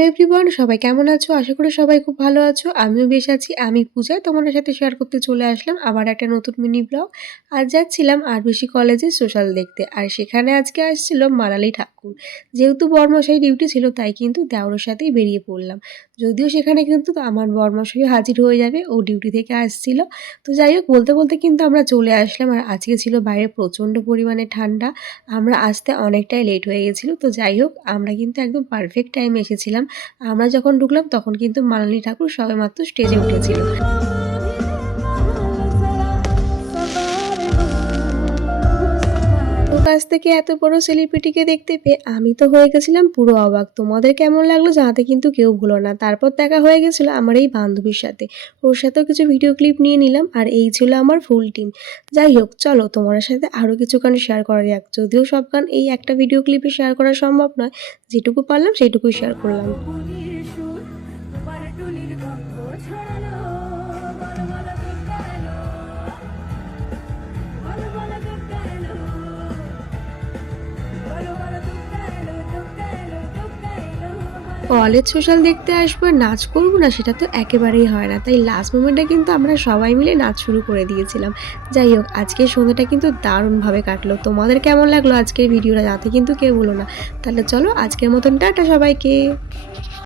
Everyone সবাই কেমন আছো? আশা করি সবাই খুব ভালো আছো। আমিও বেশ আছি। আমি পূজা তোমাদের সাথে শেয়ার করতে চলে আসলাম আবার একটা নতুন মিনি ব্লগ। আজ যাচ্ছিলাম আরবিসি কলেজে সোশ্যাল দেখতে। আর সেখানে আজকে আসছিল মানালি ঠাকুর। যেহেতু বরমশাই ডিউটি ছিল তাই কিন্তু দেওরের সাথেই বেরিয়ে পড়লাম। যদিও সেখানে কিন্তু আমার বরমশাইও হাজির হয়ে যাবে। ও ডিউটি থেকে আসছিল। তো যাই হোক বলতে, বলতে কিন্তু আমরা চলে আসলাম। আর আজকে ছিল বাইরে প্রচণ্ড পরিমাণে ঠান্ডা। আমরা আসতে অনেকটাই লেট হয়ে গেছিল। তো যাই হোক আমরা কিন্তু একদম পারফেক্ট টাইমে এসেছিলাম। আমরা যখন ঢুকলাম তখন কিন্তু মানালি ঠাকুর সবেমাত্র স্টেজে উঠেছিল। ওর কাছ থেকে এত বড় সেলিব্রিটিকে দেখতে পেয়ে আমি তো হয়ে গেছিলাম পুরো অবাক। তোমাদের কেমন লাগলো জানাতে কিন্তু কেউ ভুলো না। তারপর দেখা হয়ে গেছিল আমার এই বান্ধবীর সাথে। ওর সাথেও কিছু ভিডিও ক্লিপ নিয়ে নিলাম আর এই ছিল আমার ফুল টিম। যাই হোক চলো তোমাদের সাথে আরও কিছু গান শেয়ার করা যাক। যদিও সব গান এই একটা ভিডিও ক্লিপে শেয়ার করা সম্ভব নয়, যেটুকু পারলাম সেইটুকুই শেয়ার করলাম। কলেজ সোশ্যাল দেখতে আসবো আর নাচ করবো না সেটা তো একেবারেই হয় না। তাই লাস্ট মোমেন্টে কিন্তু আমরা সবাই মিলে নাচ শুরু করে দিয়েছিলাম। যাই হোক আজকের সন্ধ্যাটা কিন্তু দারুণভাবে কাটলো। তোমাদের কেমন লাগলো আজকের ভিডিওটা জানাতে কিন্তু কেউ ভুলো না। তাহলে চলো আজকের মতন টাটা সবাইকে।